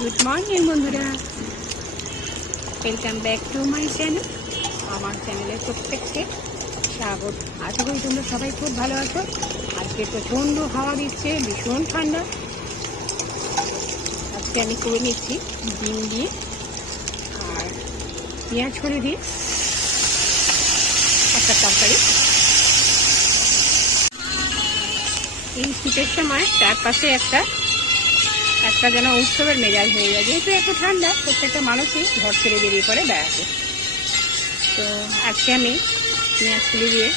Good morning বন্ধুরা, welcome back to my channel. আমার চ্যানেলে প্রত্যেককে স্বাগত। আশা করি তোমরা সবাই খুব ভালো আছো। আজকে প্রচণ্ড হাওয়া দিচ্ছে, ভীষণ ঠান্ডা। আজকে আমি করে নিচ্ছি ডিম দিয়ে আর পেঁয়াজ করে দিয়ে একটা তরকারি। এই শীতের সময় চারপাশে একটা যেন উৎসবের মেজাজ হয়ে যায়। যেহেতু এত ঠান্ডা, প্রত্যেকটা মানুষই ঘর ছেড়ে বেরিয়ে পড়ে বেড়াতে। তো আজকে আমি পেঁয়াজ ফুলি দিয়ে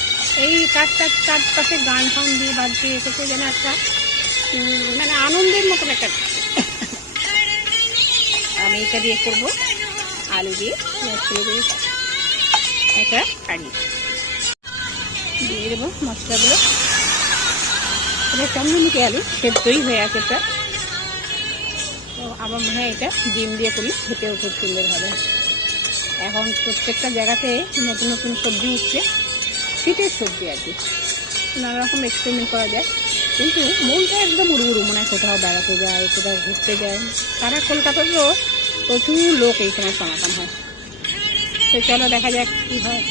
এই কাজটা চারপাশে গান ফান দিয়ে বাজতে এসেছে যেন একটা মানে আনন্দের মতন একটা। আমি এটা দিয়ে করবো আলু দিয়ে পেঁয়াজ ফুলি দিয়ে একটা কারি দিয়ে দেবো মশলাগুলো। এটা চন্দ্রমুখী আলু সেদ্ধই হয়ে আছে। এটা তো আমার মনে হয় এটা ডিম দিয়ে করি, খেতেও খুব সুন্দর হবে। এখন প্রত্যেকটা জায়গাতে নতুন নতুন সবজি উঠছে, শীতের সবজি আর কি, নানা রকম এক্সপেরিমেন্ট করা যায়। কিন্তু মনটা একদম উড়ুড়ু, মনে হয় কোথাও বেড়াতে যায়, কোথাও ঘুরতে যায়। সারা কলকাতাতেও প্রচুর লোক এই সময় সমাগম হয়। তো চলো দেখা যাক কী হয়।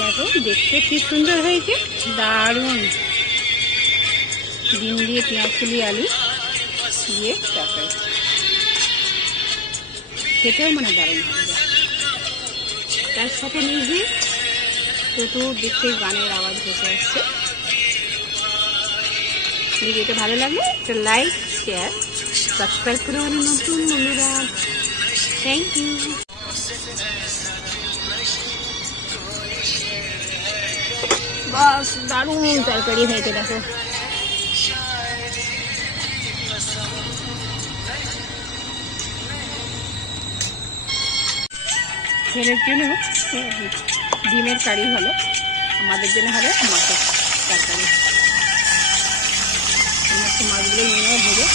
দেখো দেখতে কি সুন্দর হয়েছে, দারুণ। ডিম দিয়ে পেঁয়াজ ফুলি আলু দিয়ে তরকারি, খেতেও মানে দারুণ হবে। তার সাথে নিজে চতুর্দিক থেকে গানের আওয়াজ ভেসে আসছে। ভিডিওটা ভালো লাগলে একটা লাইক, শেয়ার, সাবস্ক্রাইব করে অনেক নতুন বন্ধুরা। Thank you. বাস দারুণ তরকারি হয়েছে। দেখো ছেলের জন্য ডিমের কারি হলো, আমাদের জন্য হবে মাছের তরকারি। একটু মাছগুলো নিয়ে নেবো ভেজে।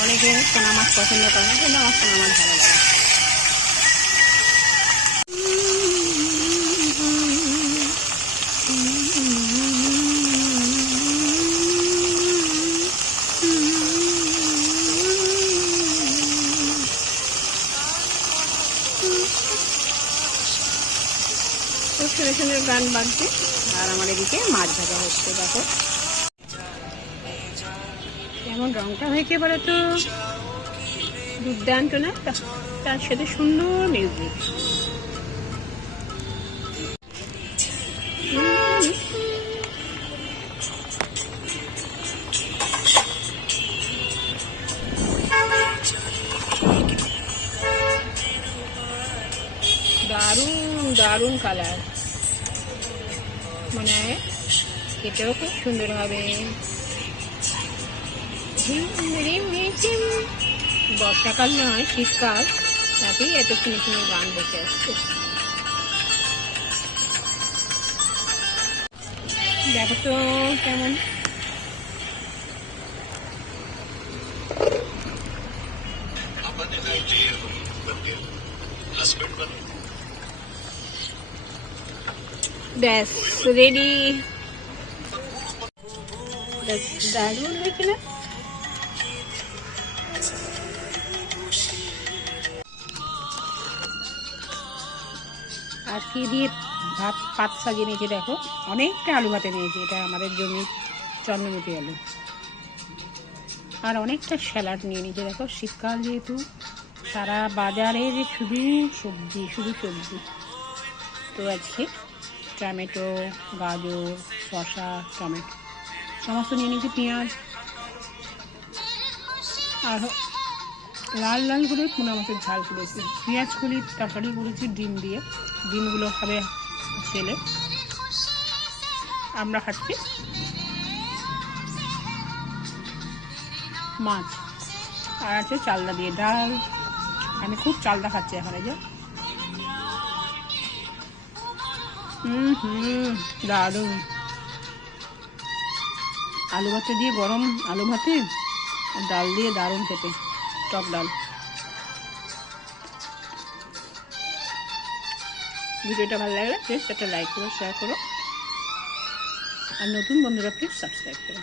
অনেকে পোনা মাছ পছন্দ করে না, কিন্তু আমার পোনা মাছ ভালো লাগে। খুব সুন্দর সুন্দর গান বাজছে আর আমার এদিকে মাছ ভাজা হচ্ছে। দেখো কেমন রংটা হয়েছে বলো তো, দুর্দান্ত না? তার সাথে সুন্দর মিউজিক। দারুণ দারুণ কালার, মনে হয় এটাও খুব সুন্দর হবে। বর্ষাকাল নয়, শীতকাল, তাতেই এত সুন্দর সুন্দর গান বেঁচে আসছে। দেখো তো কেমন ব্যাস রেডি। দারুণ হয়েছে না? আর কি দিয়ে ভাত পাত সাজিয়ে নিয়েছি দেখো, অনেকটা আলু ভাতে নিয়েছি। এটা আমাদের জমির চন্দ্রমুখী আলু। আর অনেকটা স্যালাড নিয়ে নিয়েছি। দেখো শীতকাল যেহেতু, সারা বাজারে যে শুধু সবজি শুধু সবজি। তো আজকে টমেটো, গাজর, শসা, টমেটো সমস্ত নিয়ে নিয়েছি। পেঁয়াজ আর লাল লাল করে পোনা মাছের ঝাল করেছি। পেঁয়াজ করি তরকারি করেছি ডিম দিয়ে। ডিমগুলো খাবে ছেলে, আমরা খাচ্ছি মাছ। আর আছে চালদা দিয়ে ডাল। আমি খুব চালদা খাচ্ছি এখন। এই যে দারুণ আলু ভাতে দিয়ে, গরম আলু ভাতে ডাল দিয়ে দারুণ খেতে, টক ডাল। ভিডিওটা ভালো লাগলে প্লিজ একটা লাইক করো, শেয়ার করো, আর নতুন বন্ধুরা প্লিজ সাবস্ক্রাইব করো।